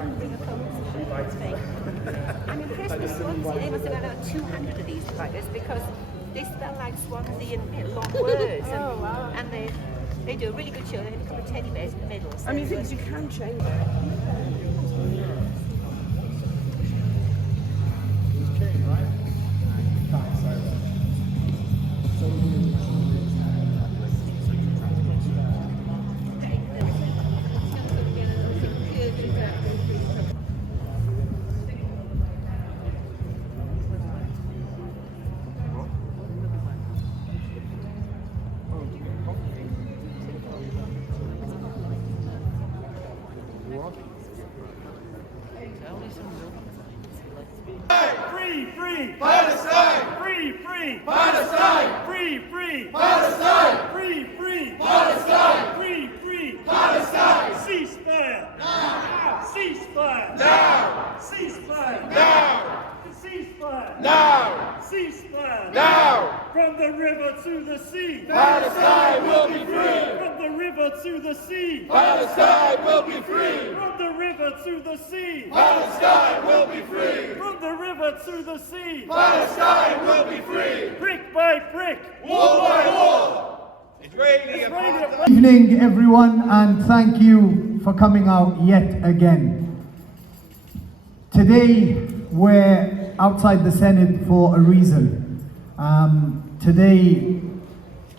and bring a focus to the point to make. I'm impressed with Swansea. They must have had about 200 of these flaggers because they spell like Swansea in long words. And they do a really good show. They have a couple of teddy bears in the middle. So I mean, things you can change it. Free Palestine! Free Palestine! Free Palestine! Free Palestine! Free Palestine! Ceasefire! Now! Ceasefire! Now! Ceasefire! Now! Ceasefire! Now! Ceasefire! Now! From the river to the sea! Palestine will be free! From the river to the sea! Palestine will be free! From the river to the sea! Palestine will be free! From the river to the sea! Palestine will be free! Brick by brick! Wall by wall! Good evening, everyone, and thank you for coming out yet again. Today, we're outside the Senedd for a reason. Today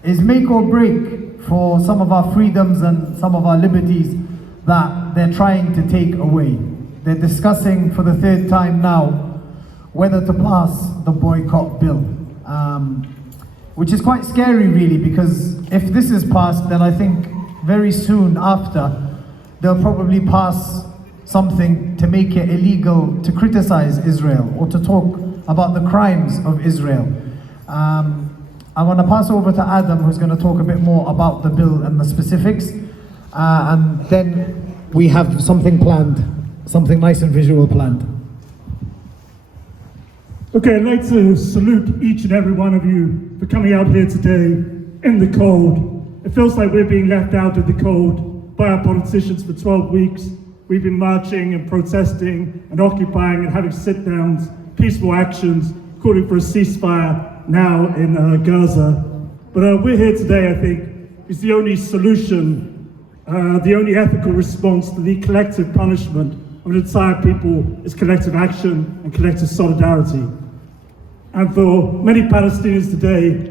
is make or break for some of our freedoms and some of our liberties that they're trying to take away. They're discussing for the third time now whether to pass the boycott bill, which is quite scary really, because if this is passed, then I think very soon after they'll probably pass something to make it illegal to criticize Israel or to talk about the crimes of Israel. I want to pass over to Adam, who's going to talk a bit more about the bill and the specifics, and then we have something planned, something nice and visual planned. Okay, I'd like to salute each and every one of you for coming out here today in the cold. It feels like we're being left out in the cold by our politicians for 12 weeks. We've been marching and protesting and occupying and having sit-downs, peaceful actions, calling for a ceasefire now in Gaza. But we're here today, I think, is the only solution, the only ethical response to the collective punishment of an entire people is collective action and collective solidarity. And for many Palestinians today,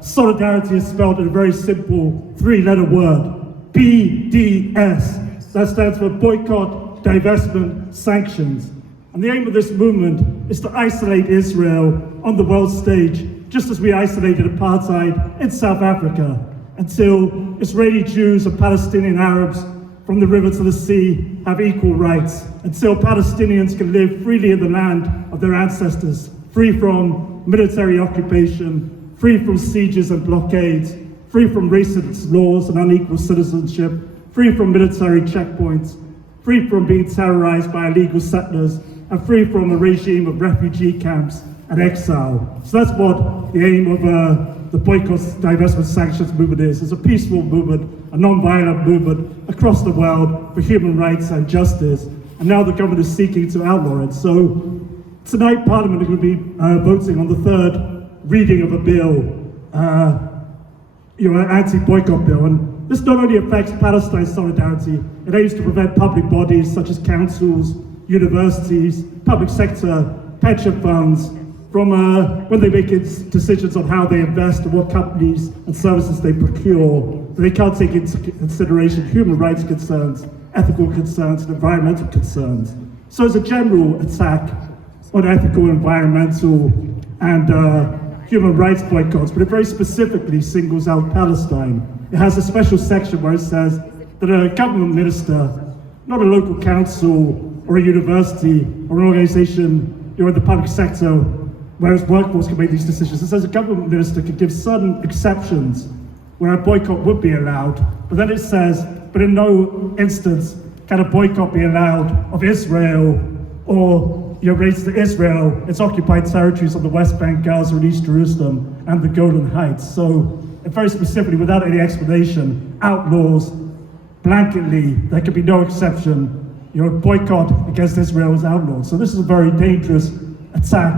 solidarity is spelled in a very simple three-letter word, BDS. That stands for boycott, divestment, sanctions. And the aim of this movement is to isolate Israel on the world stage, just as we isolated apartheid in South Africa, until Israeli Jews and Palestinian Arabs from the river to the sea have equal rights, until Palestinians can live freely in the land of their ancestors, free from military occupation, free from sieges and blockades, free from racist laws and unequal citizenship, free from military checkpoints, free from being terrorized by illegal settlers, and free from a regime of refugee camps and exile. So that's what the aim of the boycott, divestment, sanctions movement is. It's a peaceful movement, a non-violent movement across the world for human rights and justice. And now the government is seeking to outlaw it. So tonight Parliament is going to be voting on the third reading of a bill, an anti-boycott bill. And this not only affects Palestine solidarity, it aims to prevent public bodies such as councils, universities, public sector, pension funds, from when they make decisions on how they invest and what companies and services they procure. They can't take into consideration human rights concerns, ethical concerns, and environmental concerns. So it's a general attack on ethical, environmental, and human rights boycotts, but it very specifically singles out Palestine. It has a special section where it says that a government minister, not a local council or a university or an organization in the public sector where its workforce can make these decisions. It says a government minister could give certain exceptions where a boycott would be allowed, but then it says, but in no instance can a boycott be allowed of Israel or related to Israel, its occupied territories on the West Bank, Gaza, and East Jerusalem, and the Golan Heights. So, it very specifically, without any explanation, outlaws blanketly, there can be no exception, boycott against Israel is outlawed. So this is a very dangerous attack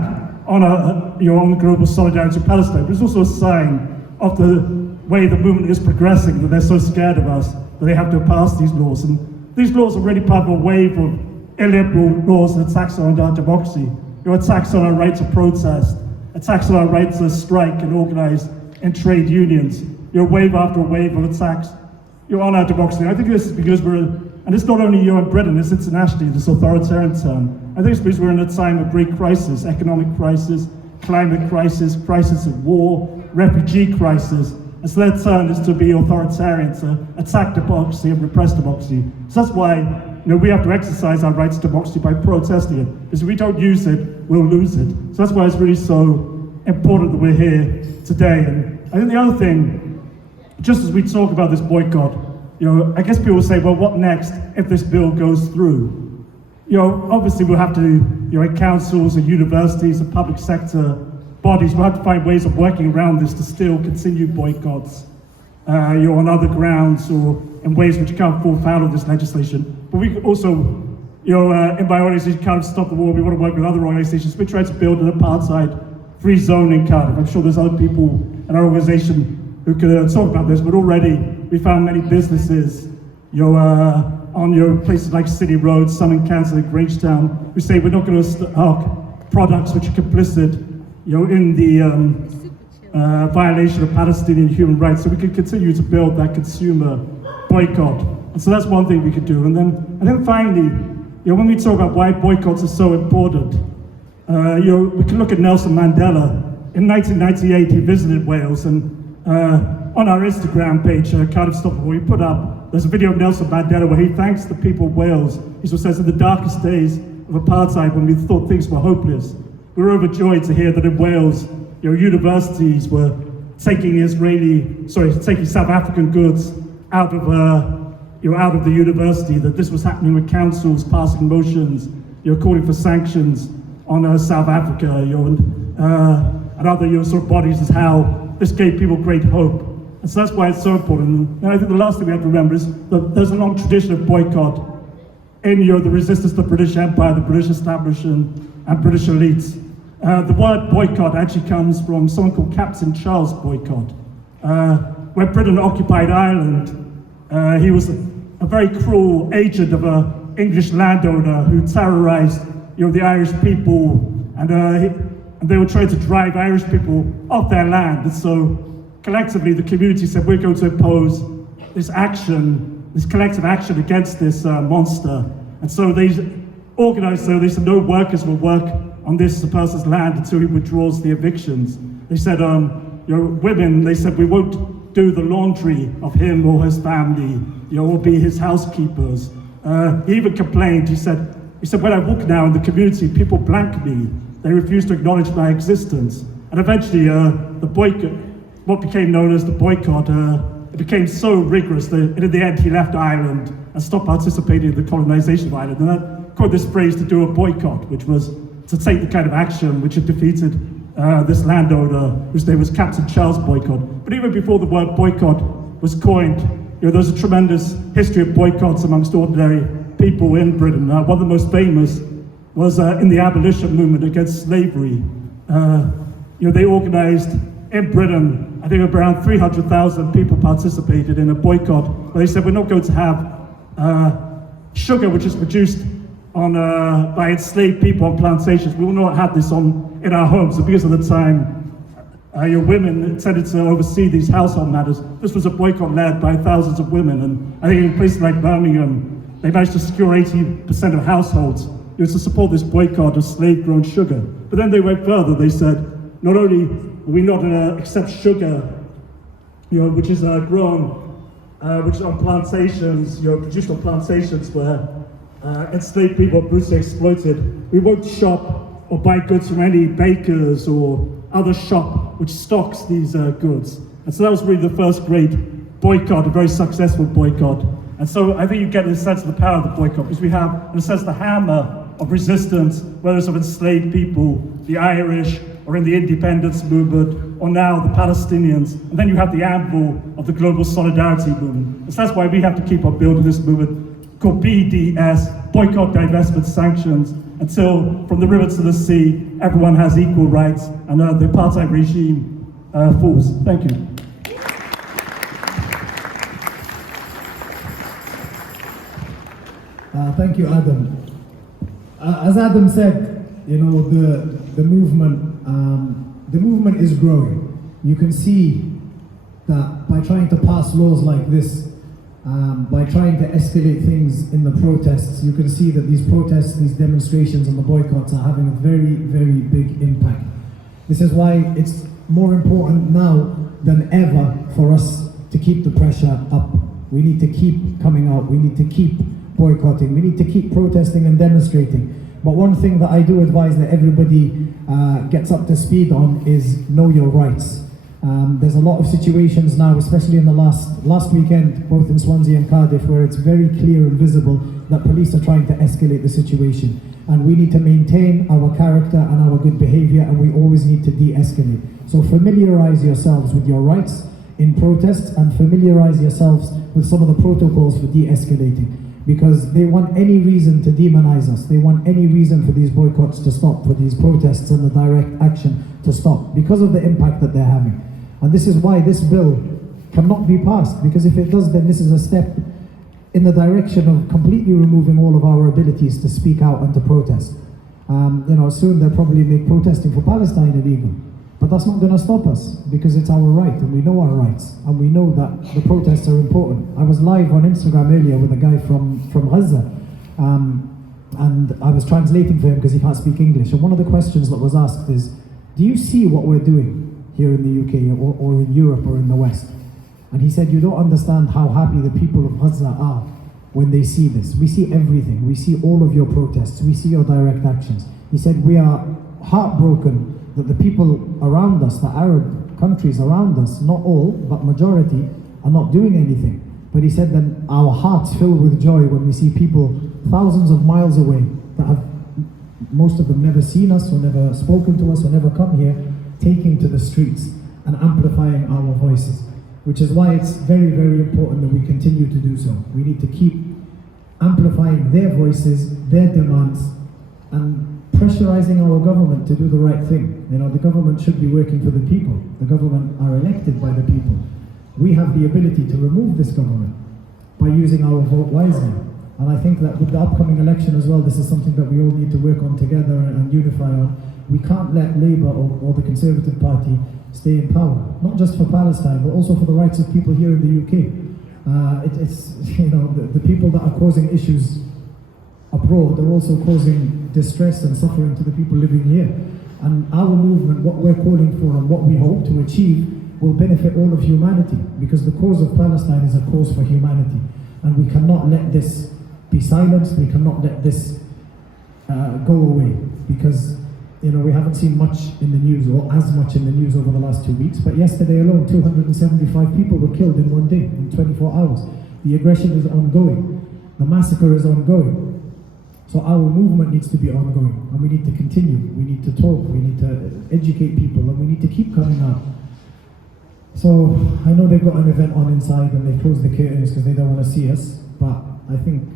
on on the global solidarity of Palestine. But it's also a sign of the way the movement is progressing, that they're so scared of us that they have to pass these laws. And these laws are really part of a wave of illiberal laws and attacks on our democracy. Attacks on our right to protest, attacks on our right to strike and organize in trade unions. Wave after wave of attacks on our democracy. I think this is because and it's not only in Britain, it's internationally, this authoritarian term. I think it's because we're in a time of great crisis, economic crisis, climate crisis, crisis of war, refugee crisis. And so their turn is to be authoritarian, to attack democracy and repress democracy. So that's why we have to exercise our rights to democracy by protesting it. Because if we don't use it, we'll lose it. So that's why it's really so important that we're here today. And I think the other thing, just as we talk about this boycott, I guess people will say, well, what next if this bill goes through? Obviously we'll have to, in councils and universities and public sector bodies, we'll have to find ways of working around this to still continue boycotts, on other grounds or in ways which can't fall foul of this legislation. But we also, in my organization, Cardiff Stop the War, we want to work with other organizations. We're trying to build an apartheid-free zone in Cardiff. I'm sure there's other people in our organization who could talk about this, but already we found many businesses, on places like City Road, some in Kansas, Grangetown, who say we're not going to stock products which are complicit, in the violation of Palestinian human rights. So we could continue to build that consumer boycott. And so that's one thing we could do. And then finally, when we talk about why boycotts are so important, we can look at Nelson Mandela. In 1998, he visited Wales, and on our Instagram page, Cardiff Stop the War, we put up, there's a video of Nelson Mandela where he thanks the people of Wales. He says, in the darkest days of apartheid, when we thought things were hopeless, we were overjoyed to hear that in Wales, universities were taking South African goods out of the university, that this was happening with councils passing motions, calling for sanctions on South Africa, and other sort of bodies, as how this gave people great hope. And so that's why it's so important. And I think the last thing we have to remember is that there's a long tradition of boycott in the resistance to the British Empire, the British establishment, and British elites. The word boycott actually comes from someone called Captain Charles Boycott. When Britain occupied Ireland, he was a very cruel agent of an English landowner who terrorized the Irish people, and they were trying to drive Irish people off their land. And so collectively the community said, we're going to impose this collective action against this monster. And so they organized, so they said no workers will work on this person's land until he withdraws the evictions. They said, women, they said, we won't do the laundry of him or his family, or be his housekeepers. He even complained, he said, when I walk now in the community, people blank me. They refuse to acknowledge my existence. And eventually, the boycott, what became known as the boycott, it became so rigorous that in the end he left Ireland and stopped participating in the colonization of Ireland. And I called this phrase to do a boycott, which was to take the kind of action which had defeated this landowner, whose name was Captain Charles Boycott. But even before the word boycott was coined, there was a tremendous history of boycotts amongst ordinary people in Britain. One of the most famous was in the abolition movement against slavery. They organized in Britain, I think around 300,000 people participated in a boycott where they said, we're not going to have sugar which is produced by enslaved people on plantations. We will not have this in our homes. And because of the time, women tended to oversee these household matters. This was a boycott led by thousands of women. And I think in places like Birmingham, they managed to secure 80% of households to support this boycott of slave-grown sugar. But then they went further. They said, not only will we not accept sugar, which is grown, which is on plantations, produced on plantations where enslaved people are brutally exploited. We won't shop or buy goods from any bakers or other shop which stocks these goods. And so that was really the first great boycott, a very successful boycott. And so I think you get a sense of the power of the boycott, because we have, in a sense, the hammer of resistance, whether it's of enslaved people, the Irish, or in the independence movement, or now the Palestinians. And then you have the anvil of the global solidarity movement. And so that's why we have to keep on building this movement called BDS, boycott, divestment, sanctions, until from the river to the sea, everyone has equal rights and the apartheid regime falls. Thank you. Thank you, Adam. As Adam said, you know, the movement is growing. You can see that by trying to pass laws like this, by trying to escalate things in the protests, you can see that these protests, these demonstrations and the boycotts are having a very, very big impact. This is why it's more important now than ever for us to keep the pressure up. We need to keep coming out, we need to keep boycotting, we need to keep protesting and demonstrating. But one thing that I do advise that everybody gets up to speed on is know your rights. There's a lot of situations now, especially in the last weekend, both in Swansea and Cardiff, where it's very clear and visible that police are trying to escalate the situation. And we need to maintain our character and our good behaviour, and we always need to de-escalate. So familiarise yourselves with your rights in protests, and familiarise yourselves with some of the protocols for de-escalating. Because they want any reason to demonize us. They want any reason for these boycotts to stop, for these protests and the direct action to stop, because of the impact that they're having. And this is why this bill cannot be passed, because if it does, then this is a step in the direction of completely removing all of our abilities to speak out and to protest. You know, soon they'll probably make protesting for Palestine illegal. But that's not going to stop us, because it's our right, and we know our rights, and we know that the protests are important. I was live on Instagram earlier with a guy from Gaza, and I was translating for him because he can't speak English. And one of the questions that was asked is, do you see what we're doing here in the UK or in Europe or in the West? And he said, you don't understand how happy the people of Gaza are when they see this. We see everything. We see all of your protests. We see your direct actions. He said, we are heartbroken that the people around us, the Arab countries around us, not all, but majority, are not doing anything. But he said that our hearts fill with joy when we see people thousands of miles away that have, most of them, never seen us or never spoken to us or never come here, taking to the streets and amplifying our voices. Which is why it's very, very important that we continue to do so. We need to keep amplifying their voices, their demands, and pressurizing our government to do the right thing. You know, the government should be working for the people. The government are elected by the people. We have the ability to remove this government by using our vote wisely. And I think that with the upcoming election as well, this is something that we all need to work on together and unify on. We can't let Labour or the Conservative Party stay in power, not just for Palestine, but also for the rights of people here in the UK. It's you know, the people that are causing issues abroad are also causing distress and suffering to the people living here. And our movement, what we're calling for and what we hope to achieve, will benefit all of humanity, because the cause of Palestine is a cause for humanity. And we cannot let this be silenced, we cannot let this go away, because you know, we haven't seen much in the news, or as much in the news over the last 2 weeks, but yesterday alone 275 people were killed in one day, in 24 hours. The aggression is ongoing, the massacre is ongoing. So our movement needs to be ongoing, and we need to continue. We need to talk, we need to educate people, and we need to keep coming out. So I know they've got an event on inside and they closed the curtains because they don't want to see us, but I think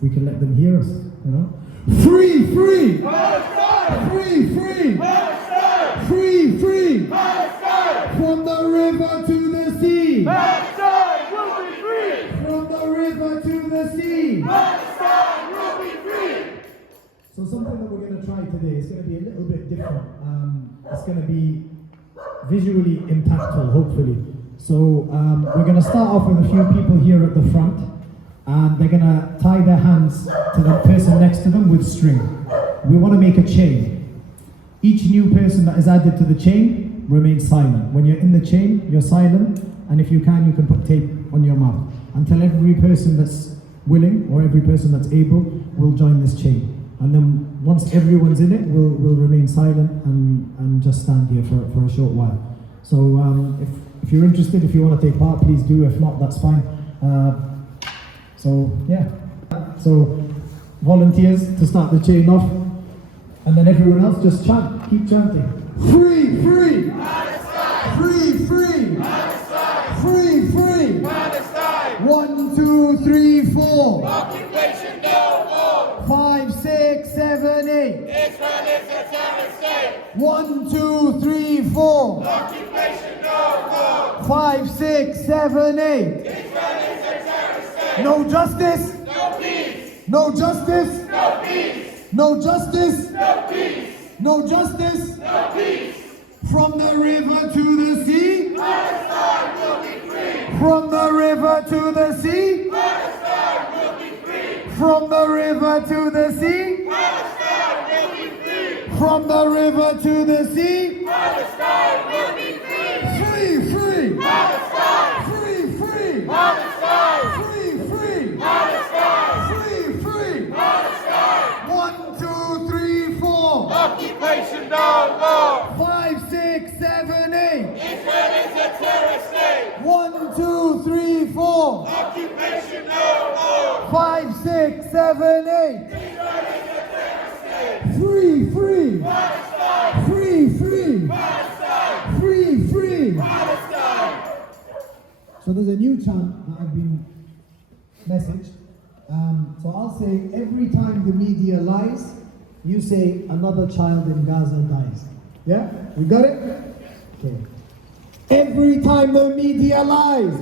we can let them hear us, you know? Free, free! Palestine! Free, free! Palestine! Free, free! Palestine! From the river to the sea! Palestine will be free! From the river to the sea! Palestine will be free! So something that we're going to try today is going to be a little bit different. It's going to be visually impactful, hopefully. So we're going to start off with a few people here at the front, and they're going to tie their hands to the person next to them with string. We want to make a chain. Each new person that is added to the chain remains silent. When you're in the chain, you're silent, and if you can put tape on your mouth until every person that's willing or every person that's able will join this chain. And then once everyone's in it, we'll remain silent and just stand here for a short while. So if you're interested, if you want to take part, please do. If not, that's fine. So yeah. So volunteers to start the chain off, and then everyone else just chant, keep chanting. Free, free! Palestine! Free, free! Palestine! Free, free! Palestine! 1, 2, 3, 4. Occupation no more! Israel is a terrorist state. 1, 2, 3, 4. Occupation, no more. 5, 6, 7, 8. Israel is a terrorist state. No justice. No peace. No justice. No peace. No justice. No peace. No justice. No peace. From the river to the sea. Palestine will be free. From the river to the sea. Palestine will be free. From the river to the sea. Palestine will be free. From the river to the sea. Palestine will be free. Free, free. Palestine. Free, free. Palestine. Free, free. Palestine. Free, free. Palestine. 1, 2, 3, 4. Occupation, no more. 5, 6, 7, 8. Israel is a terrorist state. 1, 2, 3, 4. Occupation, no more. 5, 6, 7, 8. Israel is a terrorist state. Free, free. Palestine. Free, free. Palestine. Free, free. Palestine. So there's a new chant that I've been messaged. So I'll say every time the media lies, you say another child in Gaza dies. Yeah? We got it? Okay. Every time the media lies.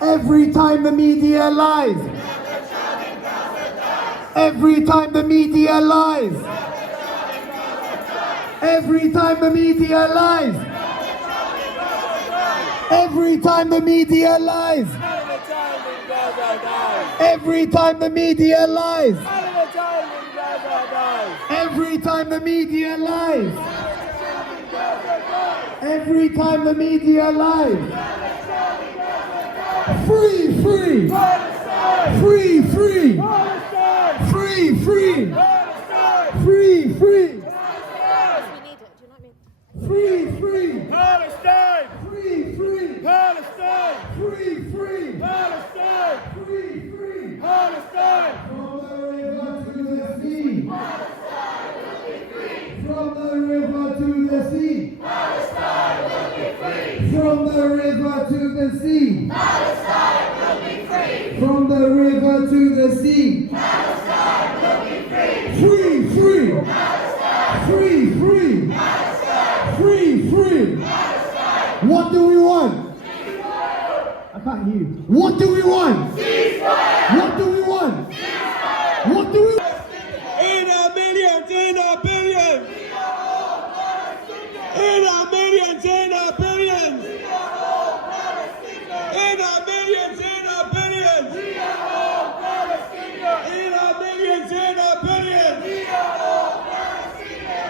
Every time the media lies. Every time the media lies. Every time the media lies. Every time the media lies. Every time the media lies. Every time the media lies. Every time the media lies. Free, free. Free, free. Free, free. Free, free. Free, free. Palestine. Free, free. Palestine. Free, free. Palestine. Free, free. Palestine. From the river to the sea. From the river to the sea. Palestine will be free. From the river to the sea. Palestine will be free. From the river to the sea. Palestine will be free. Free, free. Palestine. Free, free. Palestine. Free, free. Palestine. What do we want? I can't hear you. What do we want? Ceasefire. What do we want? What do we want? In a millions, in a billions. In a millions, in a billions. In a millions, in a billions. In a millions, in a billions.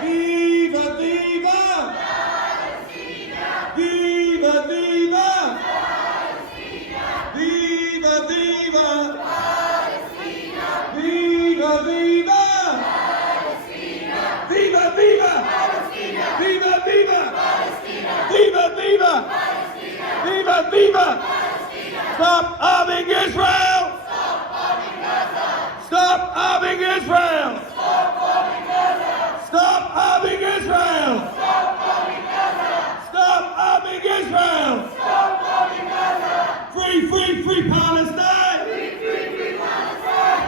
Viva, viva. Viva, viva. Viva, viva. Viva, viva. Viva, viva. Viva, viva. Viva, viva. Viva, viva. Stop arming Israel. Stop arming Israel. Stop arming Israel. Stop arming Israel. Free, free, free Palestine.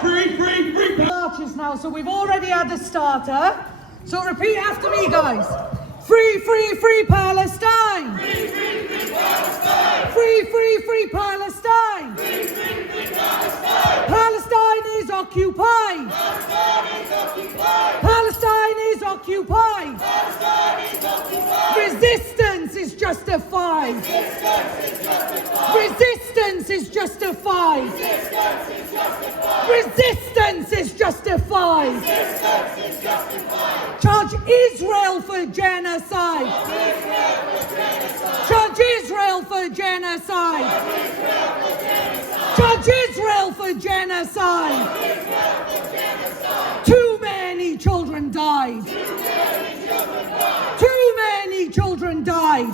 Free, free, free Palestine. Marches now, so we've already had a starter. So repeat after me, guys. Free, free, free Palestine. Free, free, free Palestine. Free, free, free Palestine. Free, free, free Palestine. Palestine is occupied. Palestine is occupied. Palestine is occupied. Palestine is occupied. Resistance is justified. Resistance is justified. Resistance is justified. Resistance is justified. Resistance is justified. Charge Israel for genocide. Charge Israel for genocide. Charge Israel for genocide. Too many children died. Too many children died.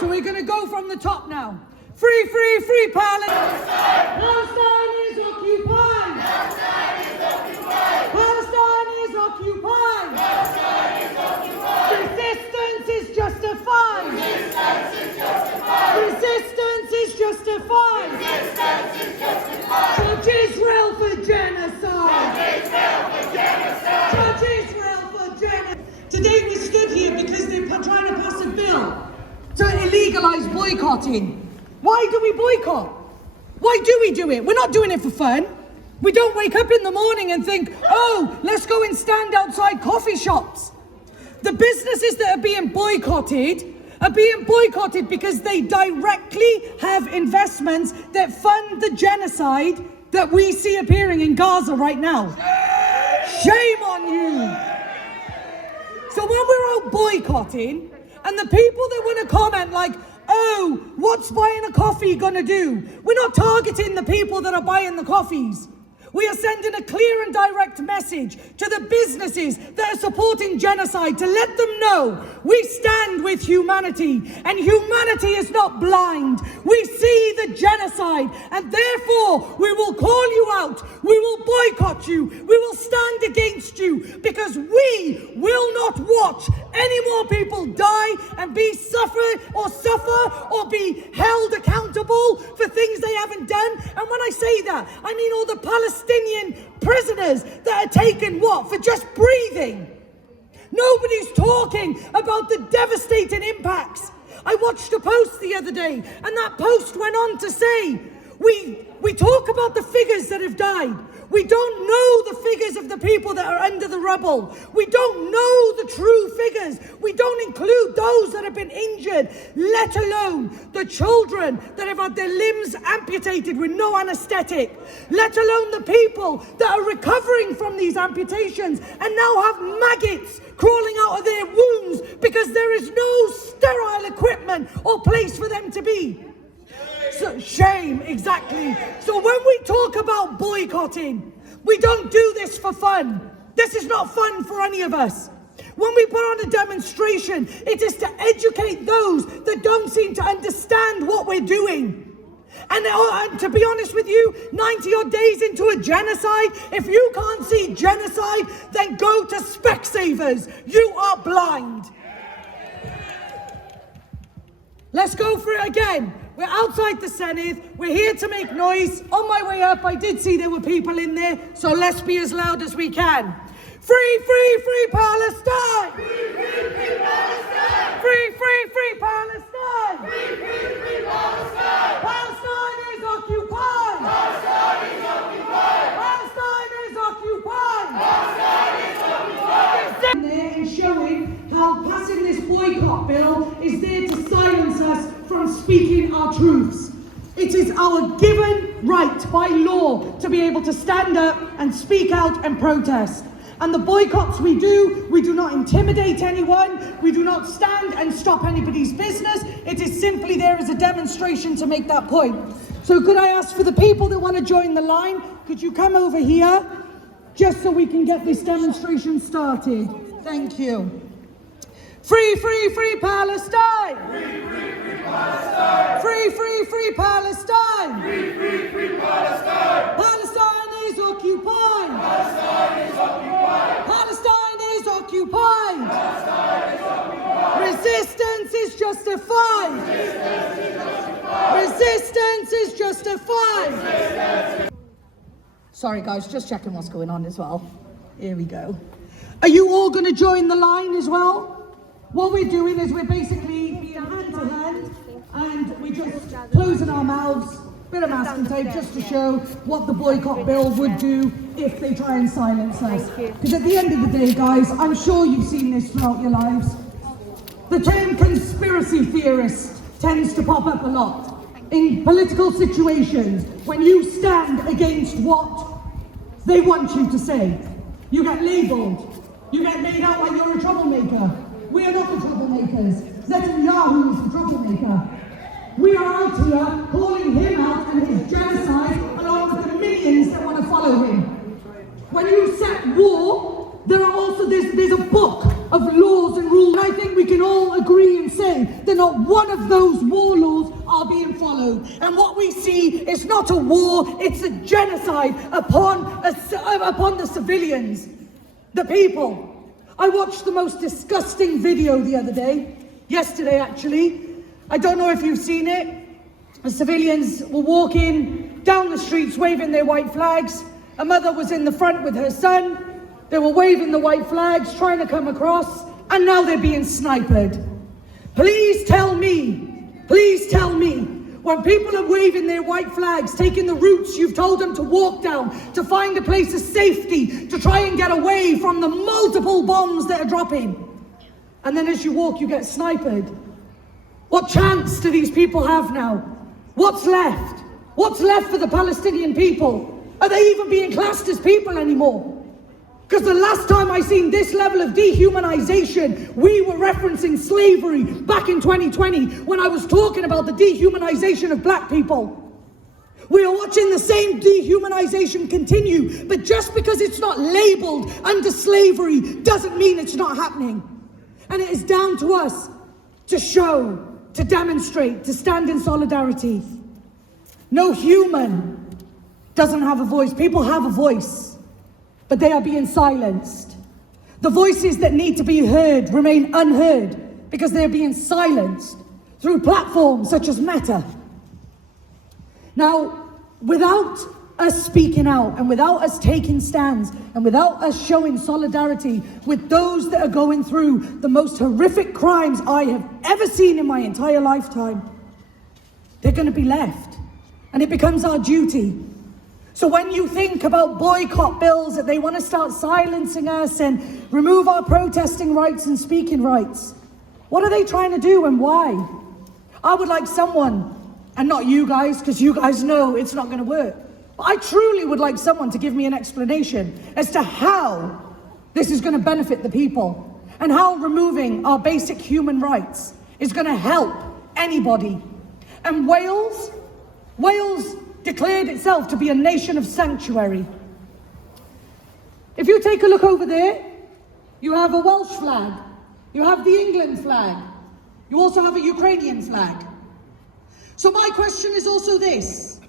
So we're going to go from the top now. Free, free, free Palestine. Palestine is occupied. Palestine is occupied. Resistance is justified. Resistance is justified. Charge Israel for genocide. legalise boycotting. Why do we boycott? Why do we do it? We're not doing it for fun. We don't wake up in the morning and think, oh, let's go and stand outside coffee shops. The businesses that are being boycotted because they directly have investments that fund the genocide that we see appearing in Gaza right now. Shame on you. So when we're out boycotting, and the people that want to comment like, oh, what's buying a coffee gonna do? We're not targeting the people that are buying the coffees. We are sending a clear and direct message to the businesses that are supporting genocide to let them know we stand with humanity, and humanity is not blind. We see the genocide, and therefore we will call you out, we will boycott you, we will stand against you, because we will not watch any more people die and suffer or be held accountable for things they haven't done. And when I say that, I mean all the Palestinian prisoners that are taken, what, for just breathing? Nobody's talking about the devastating impacts. I watched a post the other day, and that post went on to say, we talk about the figures that have died. We don't know the figures of the people that are under the rubble. We don't know the true figures. We don't include those that have been injured, let alone the children that have had their limbs amputated with no anesthetic, let alone the people that are recovering from these amputations and now have maggots crawling out of their wounds because there is no sterile equipment or place for them to be. So, shame, exactly. So when we talk about boycotting, we don't do this for fun. This is not fun for any of us. When we put on a demonstration, it is to educate those that don't seem to understand what we're doing. And to be honest with you, 90 odd days into a genocide, if you can't see genocide, then go to Specsavers. You are blind. Let's go for it again. We're outside the Senedd. We're here to make noise. On my way up, I did see there were people in there, so let's be as loud as we can. Free, free, free Palestine! Free, free, free Palestine! Free, free, free Palestine! Free, free, free Palestine! Palestine is occupied! Palestine is occupied! Palestine is occupied! Palestine is occupied! There and showing how passing this boycott bill is there to silence us from speaking our truths. It is our given right by law to be able to stand up and speak out and protest. And the boycotts we do not intimidate anyone, we do not stand and stop anybody's business. It is simply there as a demonstration to make that point. So could I ask for the people that want to join the line, could you come over here, just so we can get this demonstration started? Thank you. Free, free, free Palestine! Free, free, free Palestine! Free, free, free Palestine! Free, free, free Palestine! Palestine is occupied! Palestine is occupied! Palestine is occupied! Palestine is occupied! Resistance is justified! Resistance is justified! Resistance is justified! Resistance. Sorry guys, just checking what's going on as well. Here we go. Are you all going to join the line as well? What we're doing is we're basically being hand to hand, and we're just closing our mouths, bit of masking tape, just to show what the boycott bill would do if they try and silence us. Because at the end of the day, guys, I'm sure you've seen this throughout your lives. The term conspiracy theorist tends to pop up a lot in political situations when you stand against what they want you to say. You get labelled. You get made out like you're a troublemaker. We are not the troublemakers. Netanyahu is the troublemaker. We are out here calling him out and his genocide along with the millions that want to follow him. When you set war, there are also there's a book of laws and rules. And I think we can all agree and say that not one of those war laws are being followed. And what we see is not a war, it's a genocide upon the civilians, the people. I watched the most disgusting video the other day, yesterday actually. I don't know if you've seen it. The civilians were walking down the streets waving their white flags. A mother was in the front with her son. They were waving the white flags, trying to come across, and now they're being sniped. Please tell me Please tell me, when people are waving their white flags, taking the routes you've told them to walk down, to find a place of safety, to try and get away from the multiple bombs that are dropping, and then as you walk you get sniped, what chance do these people have now? What's left? What's left for the Palestinian people? Are they even being classed as people anymore? Because the last time I seen this level of dehumanization, we were referencing slavery back in 2020 when I was talking about the dehumanization of black people. We are watching the same dehumanization continue, but just because it's not labeled under slavery doesn't mean it's not happening. And it is down to us to show, to demonstrate, to stand in solidarity. No human doesn't have a voice. People have a voice, but they are being silenced. The voices that need to be heard remain unheard because they are being silenced through platforms such as Meta. Now, without us speaking out and without us taking stands and without us showing solidarity with those that are going through the most horrific crimes I have ever seen in my entire lifetime, they're going to be left. And it becomes our duty. So when you think about boycott bills, that they want to start silencing us and remove our protesting rights and speaking rights, what are they trying to do and why? I would like someone, and not you guys, because you guys know it's not going to work, but I truly would like someone to give me an explanation as to how this is going to benefit the people and how removing our basic human rights is going to help anybody. And Wales declared itself to be a nation of sanctuary. If you take a look over there, you have a Welsh flag, you have the England flag, you also have a Ukrainian flag. So my question is also this: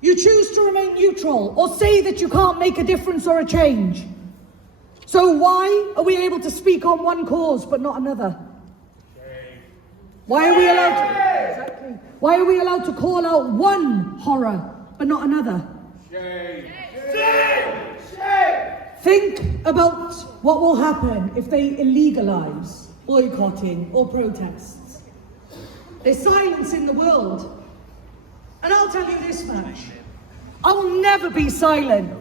you choose to remain neutral or say that you can't make a difference or a change. So why are we able to speak on one cause but not another? Why are we allowed to, exactly. Why are we allowed to call out one horror but not another? Shame. Think about what will happen if they illegalize boycotting or protests. They're silencing the world. And I'll tell you this much: I will never be silent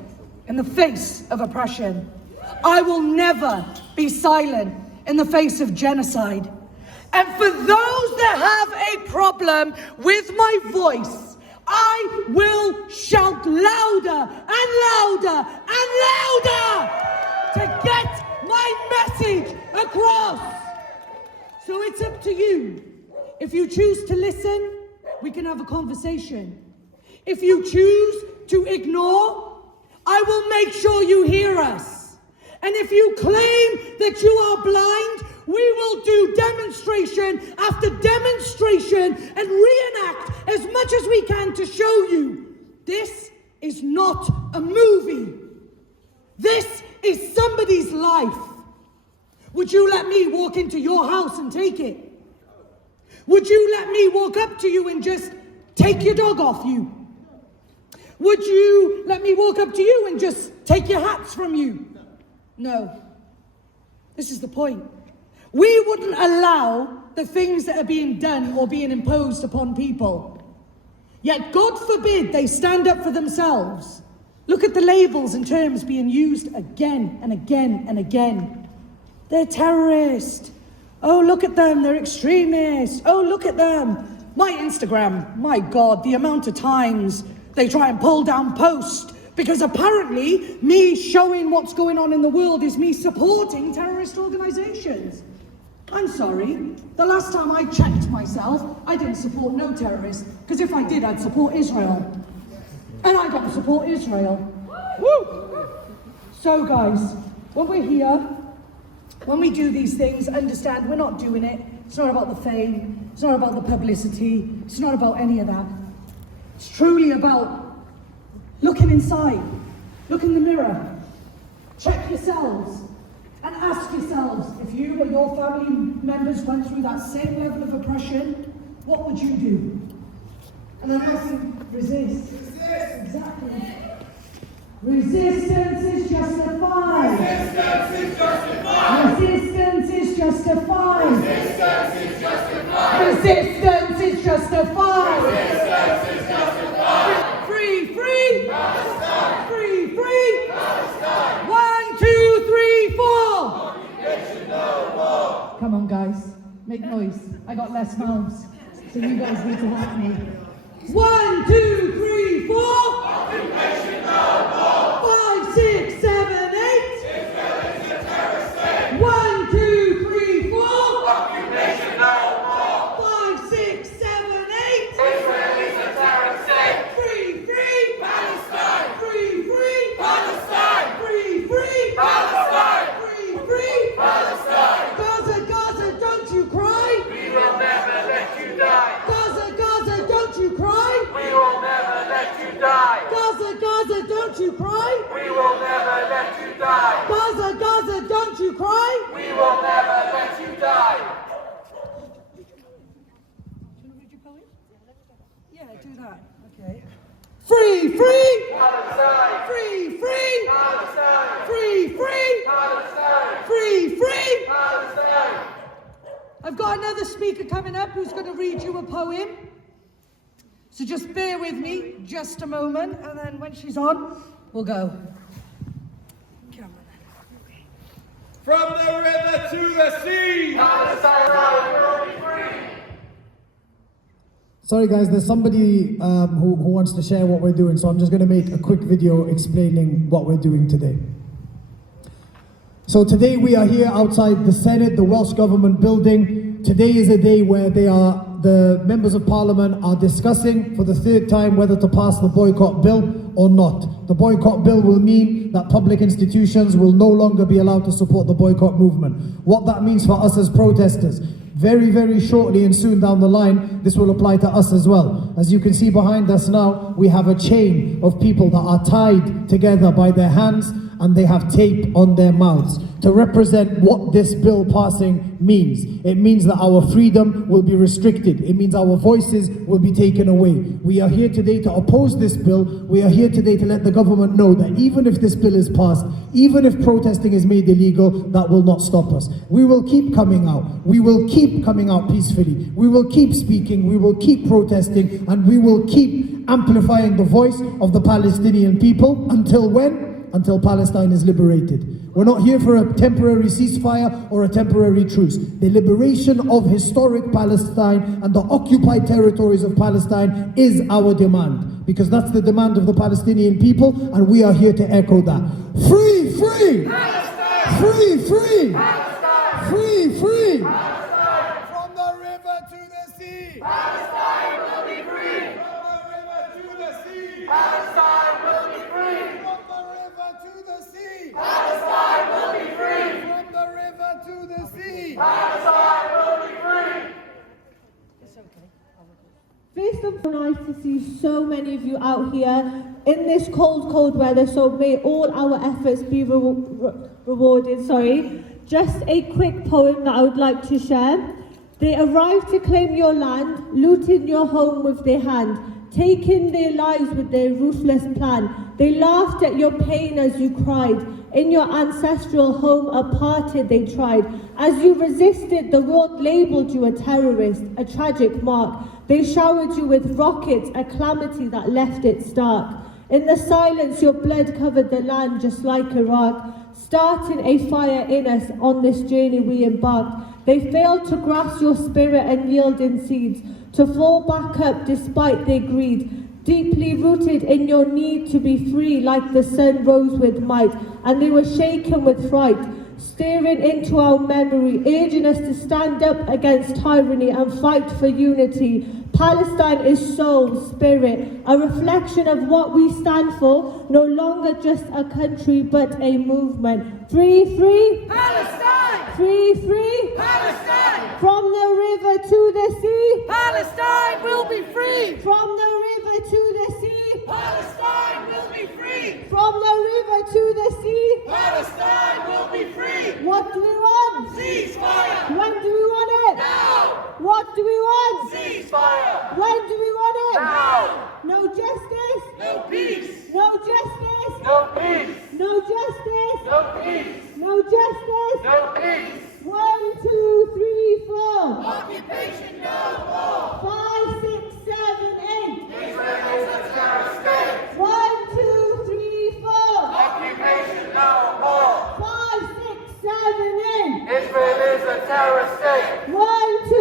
in the face of oppression. I will never be silent in the face of genocide. And for those that have a problem with my voice, I will shout louder and louder and louder to get my message across. So it's up to you. If you choose to listen, we can have a conversation. If you choose to ignore, I will make sure you hear us. And if you claim that you are blind, we will do demonstration after demonstration and reenact as much as we can to show you this is not a movie. This is somebody's life. Would you let me walk into your house and take it? Would you let me walk up to you and just take your dog off you? Would you let me walk up to you and just take your hats from you? No. This is the point. We wouldn't allow the things that are being done or being imposed upon people. Yet, God forbid, they stand up for themselves. Look at the labels and terms being used again and again and again. They're terrorists. Oh, look at them, they're extremists. Oh, look at them. My Instagram, my God, the amount of times they try and pull down posts because apparently me showing what's going on in the world is me supporting terrorist organizations. I'm sorry, the last time I checked myself, I didn't support no terrorists, because if I did, I'd support Israel. And I don't support Israel. Woo! So guys, when we're here, when we do these things, understand we're not doing it. It's not about the fame, it's not about the publicity, it's not about any of that. It's truly about looking inside, look in the mirror, check yourselves, and ask yourselves, if you or your family members went through that same level of oppression, what would you do? And then I think, resist. Exactly. Resistance is justified. Resistance is justified. Resistance is justified. Resistance is justified. Resistance is justified. make noise. I got less mouths, so you guys need to help me. 1, 2, 3, 4. Occupation no more. 5, 6, 7, 8. Israel is a terrorist state. 1, 2, 3, 4. Occupation no more. 5, 6, 7, 8. Israel is a terrorist state. Free, free Palestine. Free, free Palestine. Free, free Palestine. Free, free Palestine. Gaza, Gaza, don't you cry. We will never let you die. Gaza, Gaza, don't you cry. We will never let you die. Gaza, Gaza, don't you cry. We will never let you die. Gaza, Gaza, don't you cry. We will never let you die. Yeah, do that. Okay. Free, free Palestine. Free, free Palestine. Free, free Palestine. Free, free Palestine. I've got another speaker coming up who's going to read you a poem. So just bear with me just a moment, and then when she's on, we'll go. From the river to the sea, Palestine will be free. Sorry guys, there's somebody who wants to share what we're doing, so I'm just going to make a quick video explaining what we're doing today. So today we are here outside the Senedd, the Welsh Government building. Today is a day where the members of Parliament are discussing for the third time whether to pass the boycott bill or not. The boycott bill will mean that public institutions will no longer be allowed to support the boycott movement. What that means for us as protesters, very, very shortly and soon down the line, this will apply to us as well. As you can see behind us now, we have a chain of people that are tied together by their hands, and they have tape on their mouths to represent what this bill passing means. It means that our freedom will be restricted. It means our voices will be taken away. We are here today to oppose this bill. We are here today to let the government know that even if this bill is passed, even if protesting is made illegal, that will not stop us. We will keep coming out. We will keep coming out peacefully. We will keep speaking. We will keep protesting, and we will keep amplifying the voice of the Palestinian people. Until when? Until Palestine is liberated. We're not here for a temporary ceasefire or a temporary truce. The liberation of historic Palestine and the occupied territories of Palestine is our demand, because that's the demand of the Palestinian people, and we are here to echo that. Free, free! Palestine! Free, free! Palestine! Free, free! Palestine! From the river to the sea, Palestine will be free. From the river to the sea, Palestine will be free. From the river to the sea, Palestine will be free. From the river to the sea, Palestine will be free. First and foremost, nice to see so many of you out here in this cold weather, so may all our efforts be rewarded. Just a quick poem that I would like to share. They arrived to claim your land, looting your home with their hand, taking their lives with their ruthless plan. They laughed at your pain as you cried. In your ancestral home, apartheid they tried. As you resisted, the world labelled you a terrorist, a tragic mark. They showered you with rockets, a calamity that left it stark. In the silence, your blood covered the land just like Iraq, starting a fire in us on this journey we embarked. They failed to grasp your spirit and yield in seeds, to fall back up despite their greed. Deeply rooted in your need to be free, like the sun rose with might, and they were shaken with fright, staring into our memory, urging us to stand up against tyranny and fight for unity. Palestine is soul, spirit, a reflection of what we stand for, no longer just a country but a movement. Free, free Palestine! Free, free Palestine! From the river to the sea, Palestine will be free! from the river to the sea, Palestine will be free! from the river to the sea. Palestine will be free! What do we want? Ceasefire! When do we want it? Now! What do we want? Ceasefire! When do we want it? Now! No justice. No peace! No justice. No peace! No justice. No peace! No justice. No peace! 1, 2, 3, 4. Occupation no more! 5, 6, 7, 8. Israel is a terrorist state! 1, 2, 3, 4. Occupation no more! 5, 6, 7, 8. Israel is a terrorist state! 1, 2,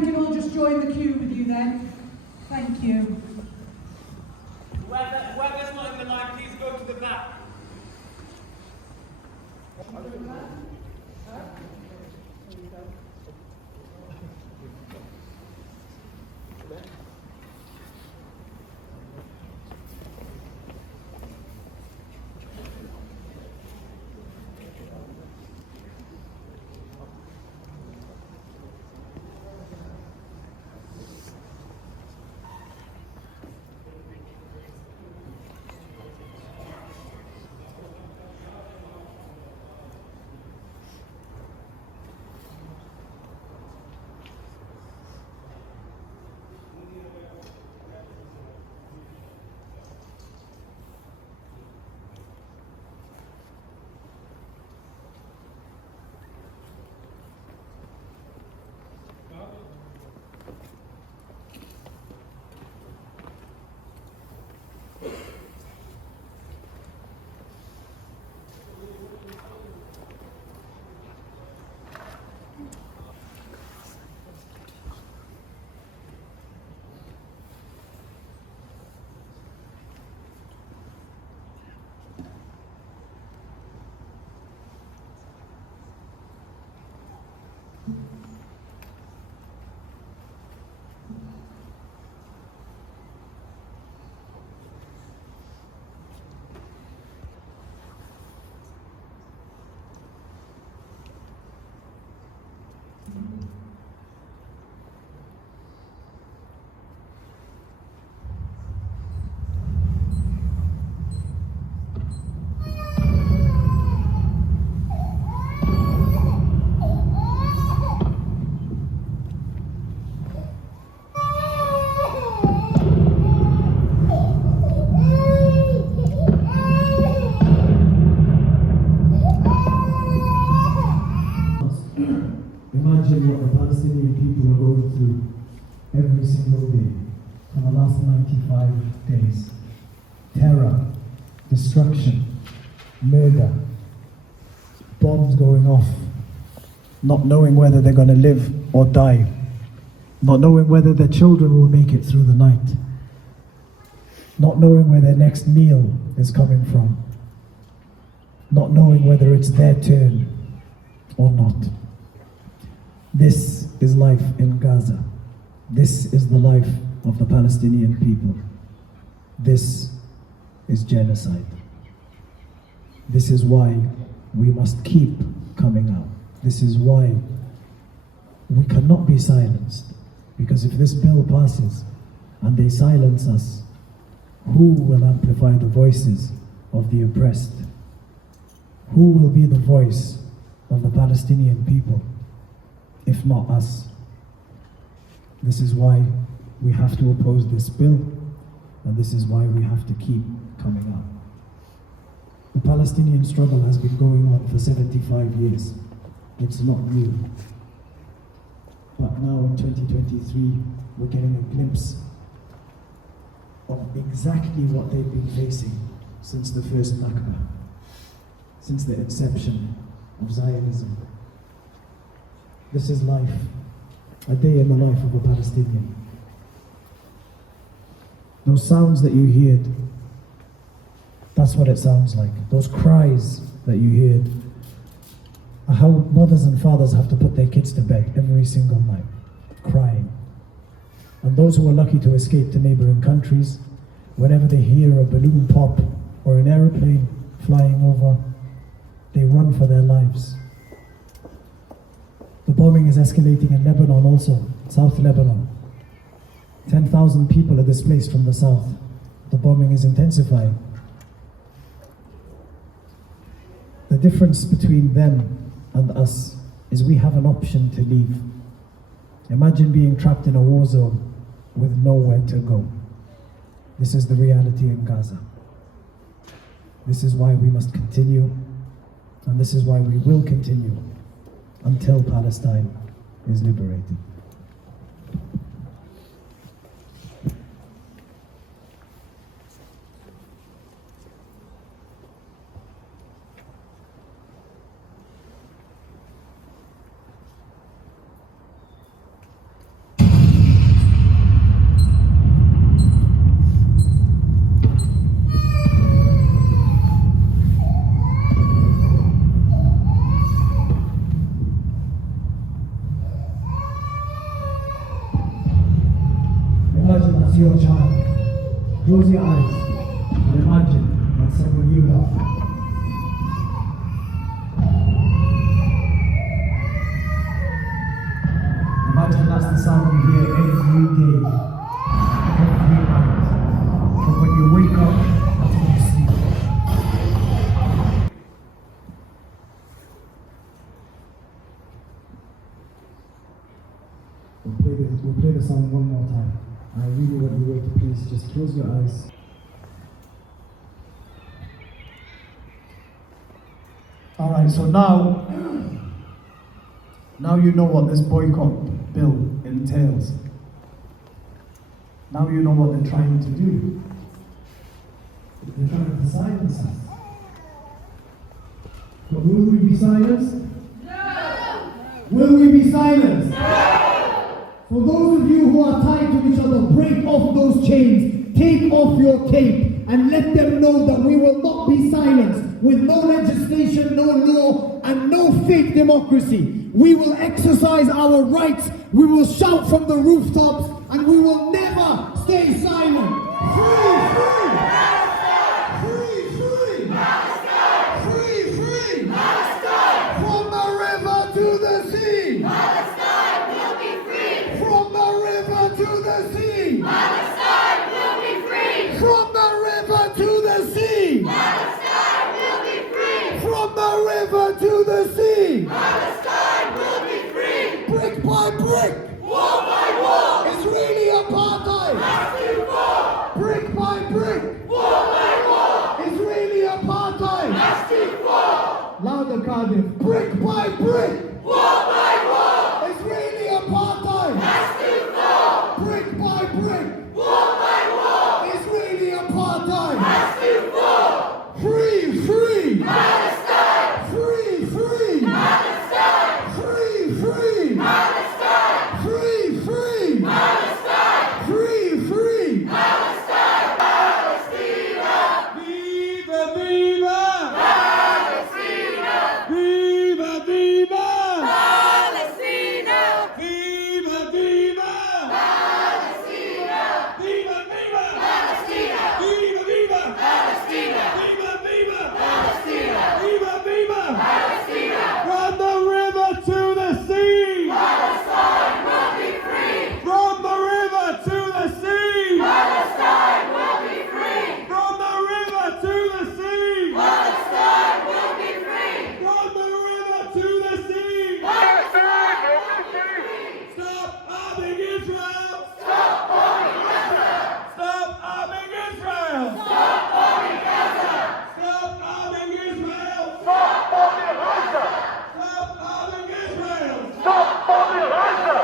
we can all just join the queue with you then. Thank you. Whoever's not in the line, please go to the back. Imagine what the Palestinian people are going through every single day for the last 95 days. Terror, destruction, murder, bombs going off, not knowing whether they're going to live or die, not knowing whether their children will make it through the night, not knowing where their next meal is coming from, not knowing whether it's their turn or not. This is life in Gaza. This is the life of the Palestinian people. This is genocide. This is why we must keep coming out. This is why we cannot be silenced. Because if this bill passes and they silence us, who will amplify the voices of the oppressed? Who will be the voice of the Palestinian people, if not us? This is why we have to oppose this bill, and this is why we have to keep coming out. The Palestinian struggle has been going on for 75 years. It's not new. But now in 2023, we're getting a glimpse of exactly what they've been facing since the first Nakba, since the inception of Zionism. This is life, a day in the life of a Palestinian. Those sounds that you heard, that's what it sounds like. Those cries that you heard are how mothers and fathers have to put their kids to bed every single night, crying. And those who are lucky to escape to neighboring countries, whenever they hear a balloon pop or an aeroplane flying over, they run for their lives. The bombing is escalating in Lebanon also, South Lebanon. 10,000 people are displaced from the south. The bombing is intensifying. The difference between them and us is we have an option to leave. Imagine being trapped in a war zone with nowhere to go. This is the reality in Gaza. This is why we must continue, and this is why we will continue until Palestine is liberated. to your child. Close your eyes and imagine that someone you love. Imagine that's the sound you hear every day, every night, from when you wake up until you sleep. We'll play the song one more time. I really want you all to please just close your eyes. Alright, so now you know what this boycott bill entails. Now you know what they're trying to do. They're trying to silence us. But will we be silenced? No! Will we be silenced? No! For those of you who are tied to each other, break off those chains, take off your cape, and let them know that we will not be silenced with no legislation, no law, and no fake democracy. We will exercise our rights, we will shout from the rooftops, and we will never stay silent. Free, free! Free, free! Free, free! From the river to the sea! Palestine will be free! From the river to the sea! Palestine will be free! From the river to the sea! Palestine will be free! From the river to the sea! Palestine will be free! Brick by brick! Wall by wall! Israeli apartheid! Has to fall! Brick by brick! Wall by wall! Israeli apartheid! Has to fall! Louder, Cardiff! Brick by brick! Wall by wall! Israeli apartheid! Has to fall! Brick by brick! Wall by wall! Israeli apartheid! Has to fall! Free, free! Palestine! Free, free! Palestine! Free, free! Palestine! Free, free! Palestine! Free, free! Palestine! Palestina! Viva, viva! Palestina! Viva, viva! Palestina! Viva, viva! Palestina! Viva, viva! Palestina! Viva, viva! Palestina! Viva, viva! Palestina! Viva, viva! Palestina! From the river to the sea! Palestine will be free! From the river to the sea! Palestine will be free! From the river to the sea! Palestine will be free! From the river to the sea! Palestine will be free! Stop arming Israel! Stop bombing Gaza! Stop arming Israel! Stop bombing Gaza! Stop arming Israel! Stop bombing Gaza! Stop arming Israel! Stop bombing Gaza!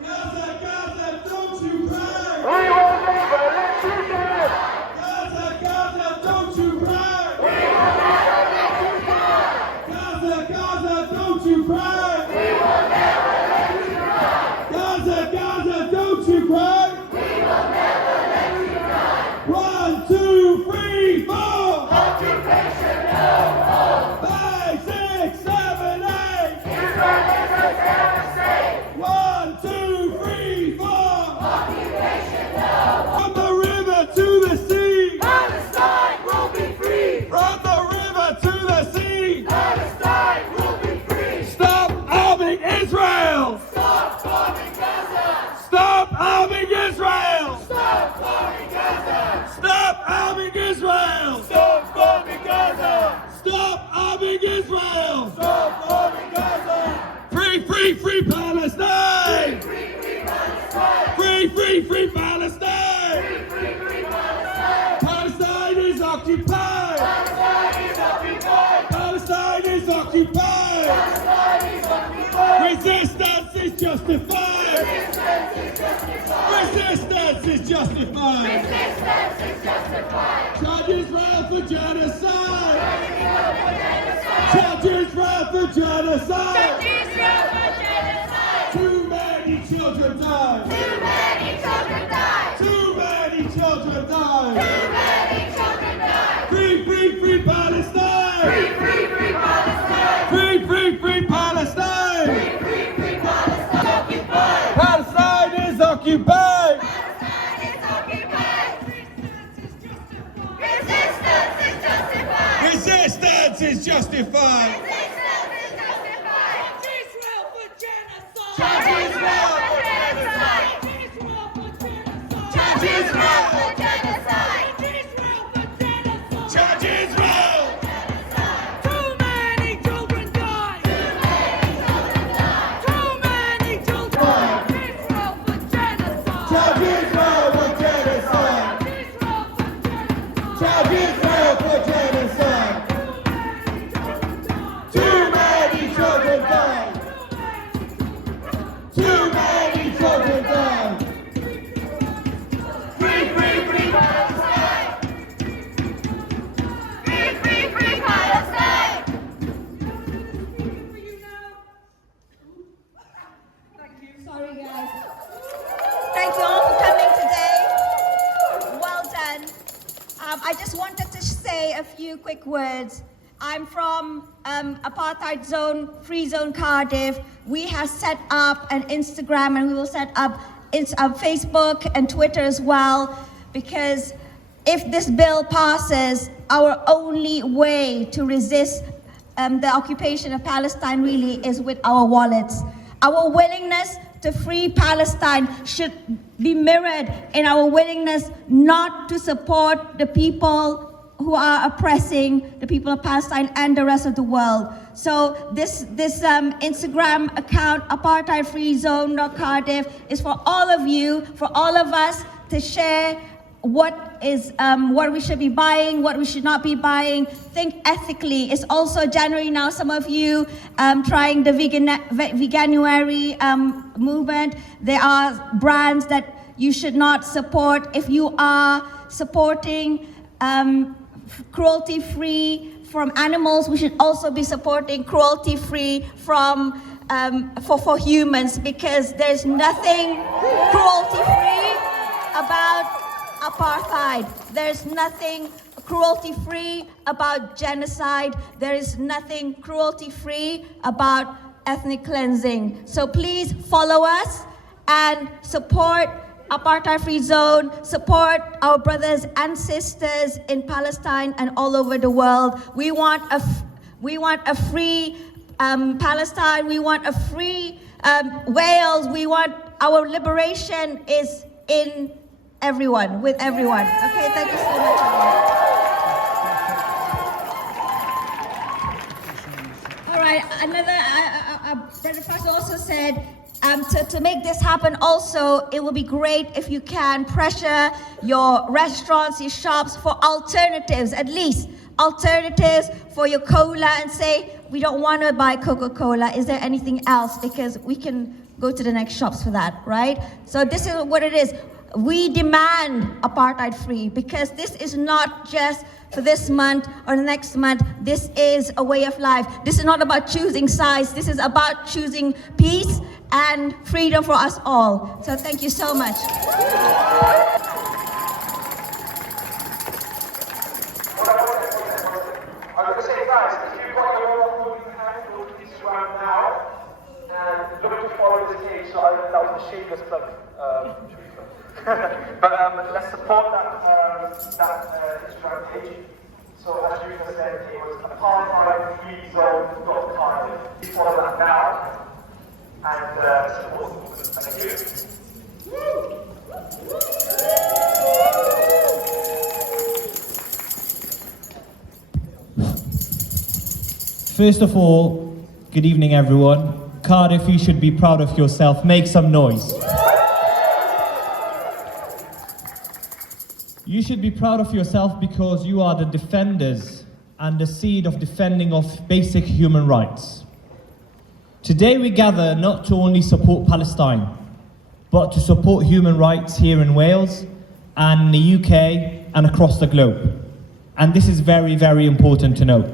Gaza, Gaza, don't you cry! We will never let you down! Gaza, Gaza, don't you cry! We will never let you down! Gaza, Gaza, don't you cry! We will never let you down! Gaza, Gaza, don't you cry! We will never let you down! 1, 2, 3, 4! Occupation no more! 5, 6, 7, 8! Israel is a terrorist state! 1, 2, 3, 4! Occupation no more! From the river to the sea! Palestine will be free! From the river to the sea! Palestine will be free! Stop arming Israel! Stop bombing Gaza! Stop arming Israel! Stop bombing Gaza! Stop arming Israel! Stop bombing Gaza! Stop arming Israel! Stop bombing Gaza! Free, free, free Palestine! Free, free Palestine! Free, free, free Palestine! Free, free Palestine! Palestine is occupied! Palestine is occupied! Palestine is occupied! Palestine is occupied! Resistance is justified! Resistance is justified! Resistance is justified! Resistance is justified! Charge Israel for genocide! Charge Israel for genocide! Charge Israel for genocide! Charge Israel for genocide! Too many children die! Too many children die! Too many children die! Too many children die! Free, free, free Palestine! Free, free, free Palestine! Free, free, free Palestine! Free, free, free Palestine! Occupied! Palestine is occupied! Palestine is occupied! justify. Israel for genocide. Chant Israel for genocide. Chant Israel for genocide. Chant Israel. Too many children die. Too many children. Israel for genocide. Chant Israel for genocide. Chant Israel for genocide. Too many children die. Too many children die. Free, free, free Palestine. Free, free, free Palestine. Sorry, guys. Thank you all for coming today. Well done. I just wanted to say a few quick words. I'm from apartheid zone, free zone Cardiff. We have set up an Instagram and we will set up Facebook and Twitter as well, because if this bill passes, our only way to resist the occupation of Palestine really is with our wallets. Our willingness to free Palestine should be mirrored in our willingness not to support the people who are oppressing the people of Palestine and the rest of the world. So this Instagram account, apartheidfreezone.cardiff, is for all of you, for all of us to share what we should be buying, what we should not be buying. Think ethically. It's also January now. Some of you trying the veganuary movement. There are brands that you should not support. If you are supporting cruelty-free from animals, we should also be supporting cruelty-free from for humans, because there's nothing cruelty-free about apartheid. There's nothing cruelty-free about genocide. There is nothing cruelty-free about ethnic cleansing. So please follow us and support Apartheid Free Zone, support our brothers and sisters in Palestine and all over the world. We want a free Palestine. We want a free Wales. We want our liberation is in everyone, with everyone. Okay, thank you so much. All right, Brother Faisal also said, to make this happen also, it will be great if you can pressure your restaurants, your shops for alternatives, at least alternatives for your cola, and say, we don't want to buy Coca-Cola. Is there anything else? Because we can go to the next shops for that, right? So this is what it is. We demand apartheid free, because this is not just for this month or the next month. This is a way of life. This is not about choosing sides. This is about choosing peace and freedom for us all. So thank you so much. I'm going to say, guys, if you've got your own moving hand, go to Instagram now and look to follow this page. So that was a shameless plug. But let's support that Instagram page. So as you said, it was apartheidfreezone.cardiff. Please follow that now and support the movement. Thank you. First of all, good evening everyone. Cardiff, you should be proud of yourself. Make some noise. You should be proud of yourself because you are the defenders and the seed of defending of basic human rights. Today we gather not to only support Palestine, but to support human rights here in Wales and in the UK and across the globe. And this is very, very important to note.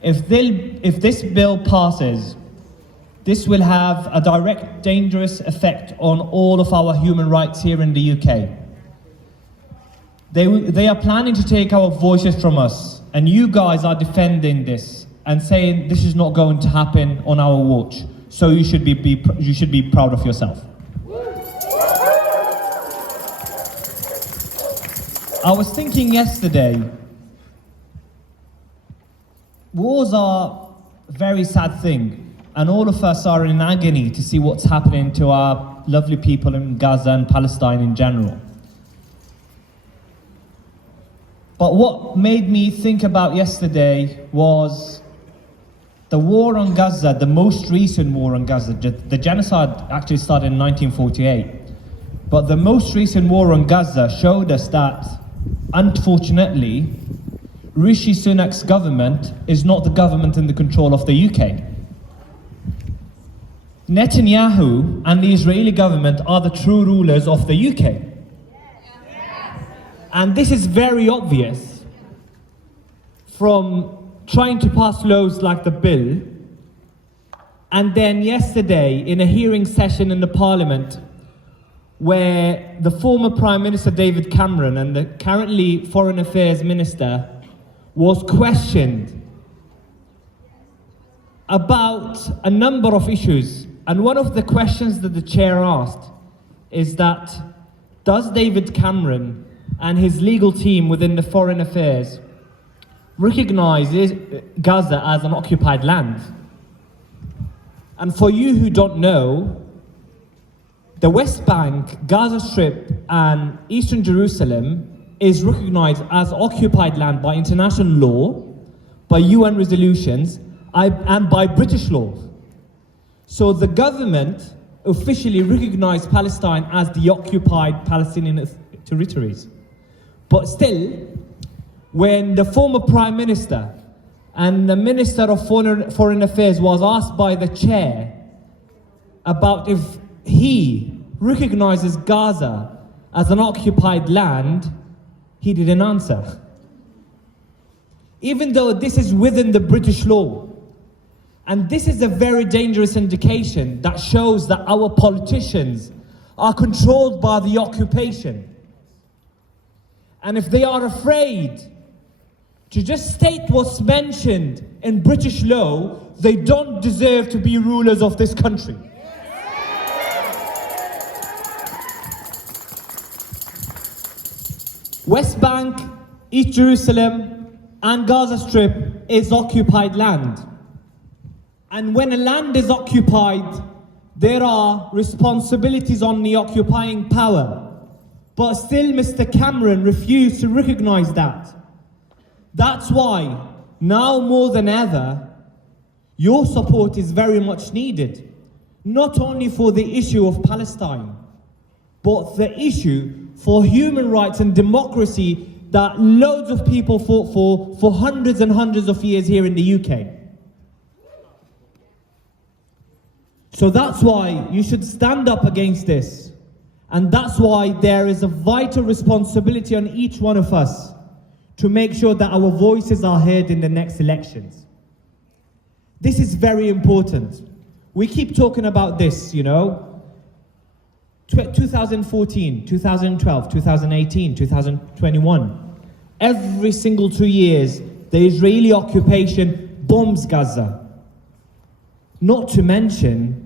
If this bill passes, this will have a direct, dangerous effect on all of our human rights here in the UK. They are planning to take our voices from us, and you guys are defending this and saying this is not going to happen on our watch. So you should be proud of yourself. I was thinking yesterday, wars are a very sad thing, and all of us are in agony to see what's happening to our lovely people in Gaza and Palestine in general. But what made me think about yesterday was the war on Gaza, the most recent war on Gaza. The genocide actually started in 1948. But the most recent war on Gaza showed us that, unfortunately, Rishi Sunak's government is not the government in the control of the UK. Netanyahu and the Israeli government are the true rulers of the UK. And this is very obvious from trying to pass laws like the bill, and then yesterday in a hearing session in the Parliament where the former Prime Minister David Cameron and the currently Foreign Affairs Minister was questioned about a number of issues. And one of the questions that the chair asked is that, does David Cameron and his legal team within the Foreign Affairs recognize Gaza as an occupied land? And for you who don't know, the West Bank, Gaza Strip and Eastern Jerusalem is recognized as occupied land by international law, by UN resolutions, and by British law. So the government officially recognized Palestine as the occupied Palestinian territories. But still, when the former Prime Minister and the Minister of Foreign Affairs was asked by the chair about if he recognizes Gaza as an occupied land, he didn't answer. Even though this is within the British law. And this is a very dangerous indication that shows that our politicians are controlled by the occupation. And if they are afraid to just state what's mentioned in British law, they don't deserve to be rulers of this country. West Bank, East Jerusalem, and Gaza Strip is occupied land. And when a land is occupied, there are responsibilities on the occupying power. But still, Mr. Cameron refused to recognize that. That's why, now more than ever, your support is very much needed. Not only for the issue of Palestine, but the issue for human rights and democracy that loads of people fought for hundreds and hundreds of years here in the UK. So that's why you should stand up against this. And that's why there is a vital responsibility on each one of us to make sure that our voices are heard in the next elections. This is very important. We keep talking about this, you know. 2014, 2012, 2018, 2021. Every single 2 years, the Israeli occupation bombs Gaza. Not to mention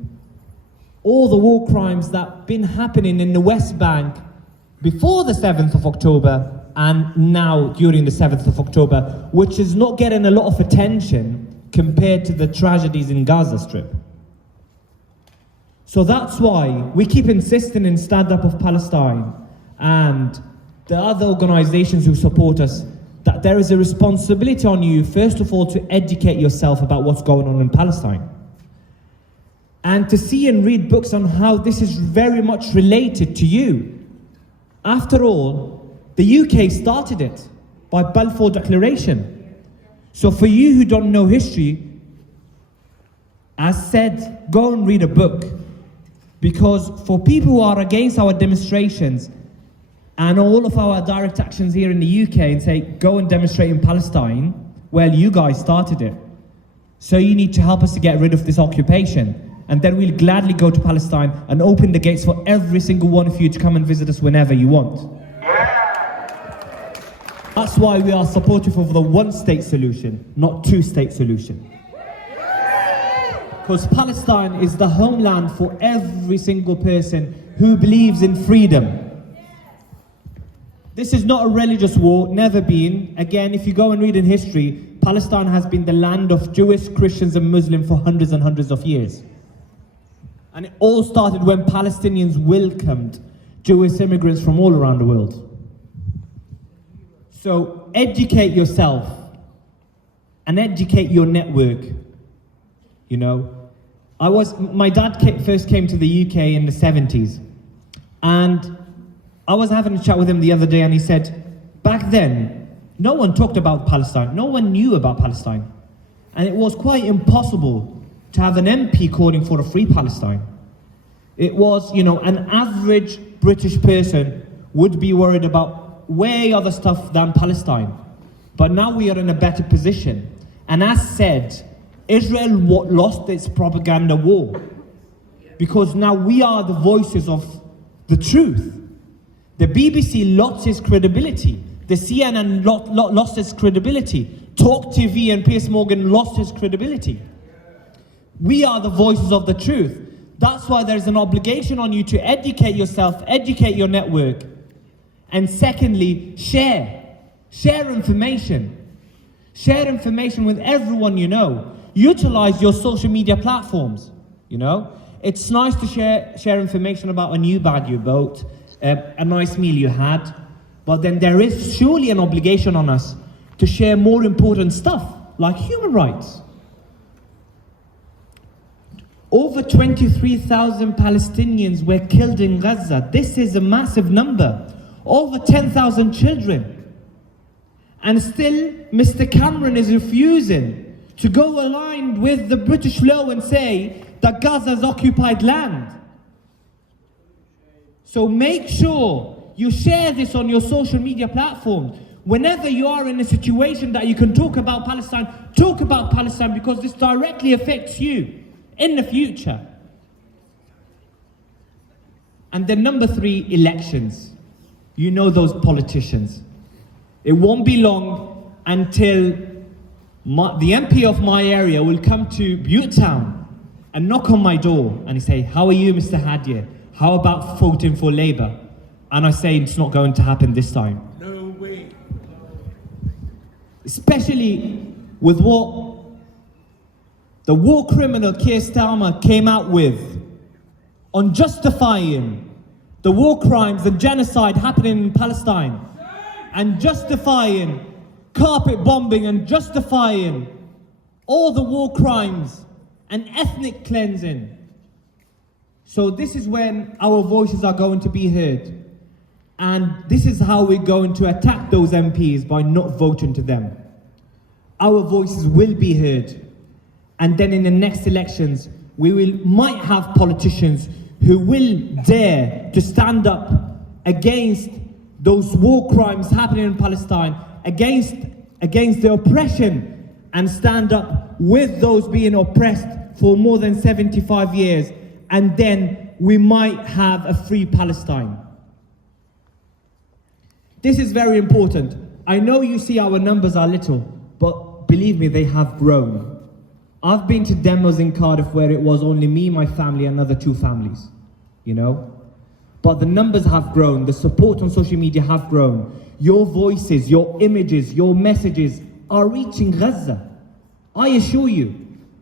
all the war crimes that have been happening in the West Bank before the 7th of October and now during the 7th of October, which is not getting a lot of attention compared to the tragedies in Gaza Strip. So that's why we keep insisting in Stand Up of Palestine and the other organizations who support us that there is a responsibility on you, first of all, to educate yourself about what's going on in Palestine. And to see and read books on how this is very much related to you. After all, the UK started it by Balfour Declaration. So for you who don't know history, as said, go and read a book. Because for people who are against our demonstrations and all of our direct actions here in the UK and say, go and demonstrate in Palestine, well, you guys started it. So you need to help us to get rid of this occupation. And then we'll gladly go to Palestine and open the gates for every single one of you to come and visit us whenever you want. That's why we are supportive of the one-state solution, not two-state solution. Because Palestine is the homeland for every single person who believes in freedom. This is not a religious war, never been. Again, if you go and read in history, Palestine has been the land of Jewish, Christians and Muslims for hundreds and hundreds of years. And it all started when Palestinians welcomed Jewish immigrants from all around the world. So educate yourself and educate your network. You know, my dad first came to the UK in the 70s, and I was having a chat with him the other day, and he said, back then, no one talked about Palestine, no one knew about Palestine. And it was quite impossible to have an MP calling for a free Palestine. It was, you know, an average British person would be worried about way other stuff than Palestine. But now we are in a better position. And as said, Israel lost its propaganda war, because now we are the voices of the truth. The BBC lost its credibility. The CNN lost its credibility. Talk TV and Piers Morgan lost its credibility. We are the voices of the truth. That's why there's an obligation on you to educate yourself, educate your network. And secondly, share. Share information. Share information with everyone you know. Utilize your social media platforms, you know. It's nice to share information about a new bag you bought, a nice meal you had, but then there is surely an obligation on us to share more important stuff, like human rights. Over 23,000 Palestinians were killed in Gaza. This is a massive number. Over 10,000 children. And still, Mr. Cameron is refusing to go aligned with the British law and say that Gaza is occupied land. So make sure you share this on your social media platforms. Whenever you are in a situation that you can talk about Palestine, because this directly affects you in the future. And then number 3, elections. You know those politicians. It won't be long until the MP of my area will come to Butte Town and knock on my door and he say, how are you, Mr. Hadier? How about voting for Labour? And I say it's not going to happen this time. No way. Especially with what the war criminal Keir Starmer came out with on justifying the war crimes and genocide happening in Palestine, and justifying carpet bombing, and justifying all the war crimes and ethnic cleansing. So this is when our voices are going to be heard. And this is how we're going to attack those MPs, by not voting to them. Our voices will be heard. And then in the next elections, we might have politicians who will dare to stand up against those war crimes happening in Palestine, against the oppression, and stand up with those being oppressed for more than 75 years. And then we might have a free Palestine. This is very important. I know you see our numbers are little, but believe me, they have grown. I've been to demos in Cardiff where it was only me, my family, and another 2 families, you know? But the numbers have grown, the support on social media have grown. Your voices, your images, your messages are reaching Gaza. I assure you,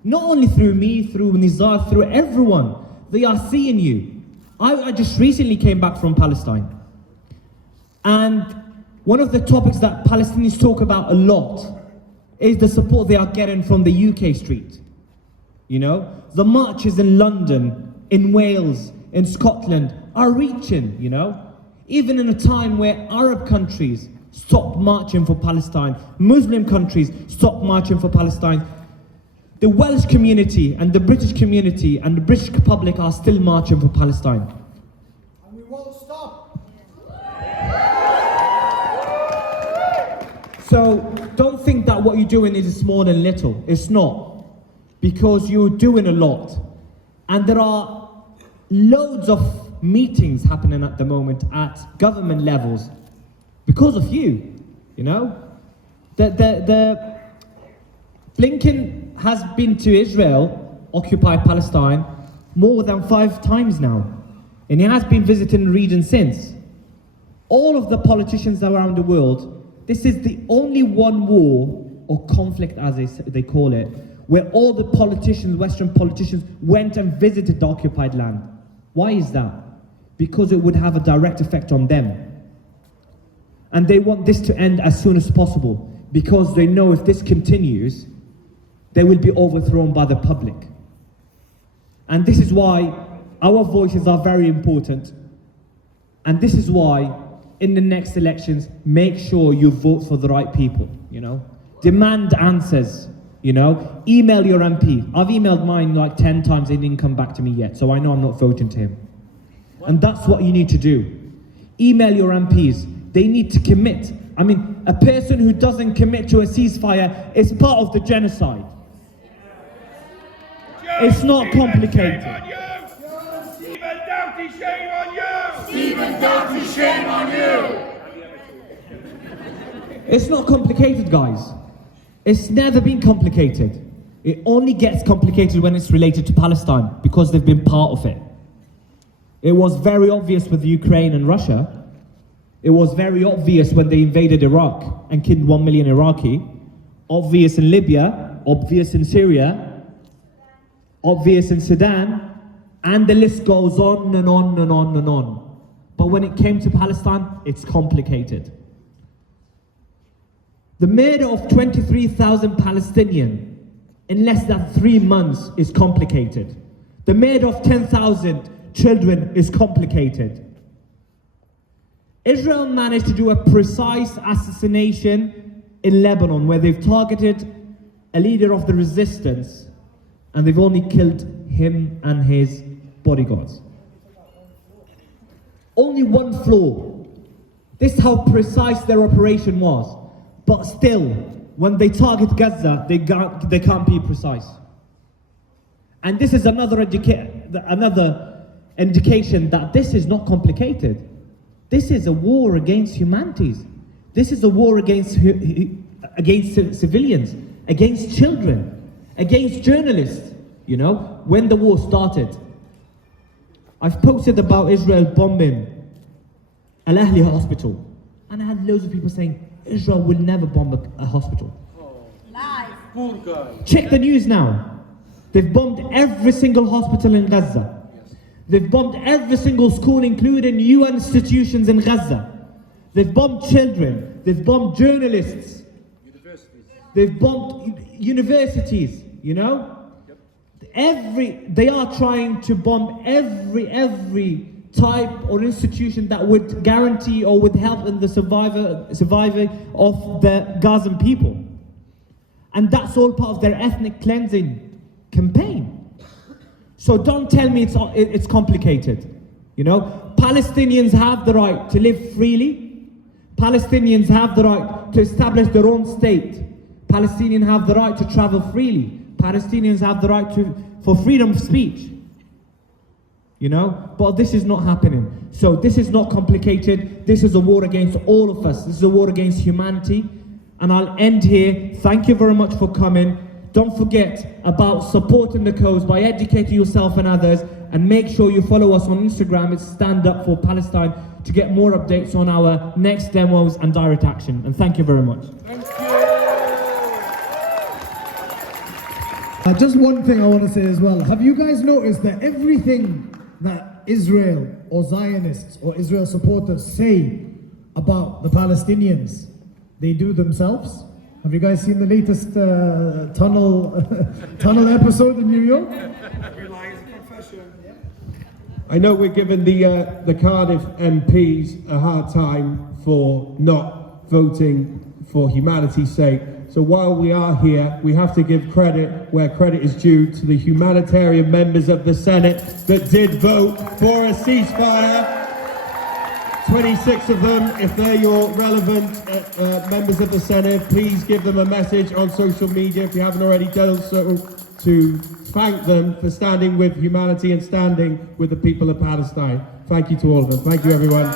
not only through me, through Nizar, through everyone, they are seeing you. I just recently came back from Palestine. And one of the topics that Palestinians talk about a lot is the support they are getting from the UK street. You know, the marches in London, in Wales, in Scotland are reaching, you know. Even in a time where Arab countries stopped marching for Palestine, Muslim countries stopped marching for Palestine, the Welsh community and the British community and the British public are still marching for Palestine. And we won't stop. So don't think that what you're doing is small and little. It's not. Because you're doing a lot. And there are loads of meetings happening at the moment at government levels because of you, you know. The Blinken has been to Israel, occupied Palestine, more than 5 times now. And he has been visiting the region since. All of the politicians around the world, this is the only one war or conflict as they call it, where all the politicians, Western politicians, went and visited the occupied land. Why is that? Because it would have a direct effect on them. And they want this to end as soon as possible, because they know if this continues, they will be overthrown by the public. And this is why our voices are very important. And this is why, in the next elections, make sure you vote for the right people, you know? Demand answers, you know? Email your MP. I've emailed mine like 10 times, they didn't come back to me yet, so I know I'm not voting to him. And that's what you need to do. Email your MPs. They need to commit. I mean, a person who doesn't commit to a ceasefire is part of the genocide. It's not complicated. Stephen Doughty, shame on you! Stephen Doughty, shame on you! It's not complicated, guys. It's never been complicated. It only gets complicated when it's related to Palestine, because they've been part of it. It was very obvious with Ukraine and Russia. It was very obvious when they invaded Iraq and killed 1 million Iraqi. Obvious in Libya, obvious in Syria, obvious in Sudan, and the list goes on and on and on and on. But when it came to Palestine, it's complicated. The murder of 23,000 Palestinians in less than 3 months is complicated. The murder of 10,000 children is complicated. Israel managed to do a precise assassination in Lebanon, where they've targeted a leader of the resistance and they've only killed him and his bodyguards. Only one flaw. This is how precise their operation was. But still, when they target Gaza, they can't be precise. And this is another indication that this is not complicated. This is a war against humanities. This is a war against civilians, against children, against journalists. You know, when the war started, I've posted about Israel bombing Al Ahli hospital, and I had loads of people saying Israel will never bomb a hospital. Lies. Poor guy. Check the news now. They've bombed every single hospital in Gaza. They've bombed every single school, including UN institutions in Gaza. They've bombed children. They've bombed journalists. They've bombed universities, you know? They are trying to bomb every type or institution that would guarantee or would help in the survival of the Gazan people. And that's all part of their ethnic cleansing campaign. So don't tell me it's complicated. You know, Palestinians have the right to live freely. Palestinians have the right to establish their own state. Palestinians have the right to travel freely. Palestinians have the right for freedom of speech. You know, but this is not happening. So this is not complicated. This is a war against all of us. This is a war against humanity. And I'll end here. Thank you very much for coming. Don't forget about supporting the cause by educating yourself and others, and make sure you follow us on Instagram. It's Stand Up for Palestine to get more updates on our next demos and direct action. And thank you very much. Thank you. Just one thing I want to say as well. Have you guys noticed that everything that Israel or Zionists or Israel supporters say about the Palestinians, they do themselves? Have you guys seen the latest tunnel episode in New York? I know we're giving the Cardiff MPs a hard time for not voting for humanity's sake. So while we are here, we have to give credit where credit is due to the humanitarian members of the Senate that did vote for a ceasefire. 26 of them. If they're your relevant members of the Senedd, please give them a message on social media if you haven't already done so, to thank them for standing with humanity and standing with the people of Palestine. Thank you to all of them. Thank you, everyone.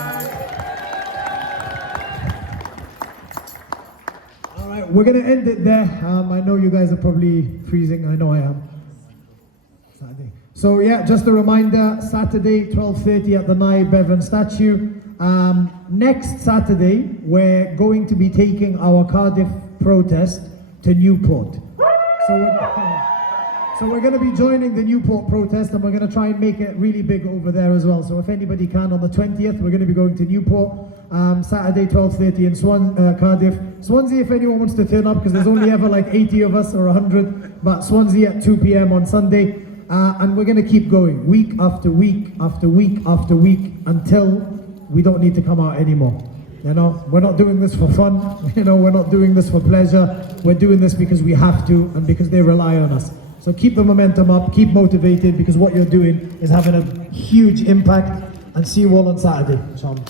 All right, we're going to end it there. I know you guys are probably freezing. I know I am. Saturday. So yeah, just a reminder, Saturday, 12:30 at the Naib Bevan statue. Next Saturday, we're going to be taking our Cardiff protest to Newport. So we're going to be joining the Newport protest, and we're going to try and make it really big over there as well. So if anybody can, on the 20th, we're going to be going to Newport, Saturday 12:30 in Cardiff. Swansea, if anyone wants to turn up, because there's only ever like 80 of us or 100, but Swansea at 2 p.m. on Sunday. And we're going to keep going week after week after week after week until we don't need to come out anymore. You know, we're not doing this for fun. You know, we're not doing this for pleasure. We're doing this because we have to and because they rely on us. So keep the momentum up, keep motivated, because what you're doing is having a huge impact. And see you all on Saturday. Inshallah.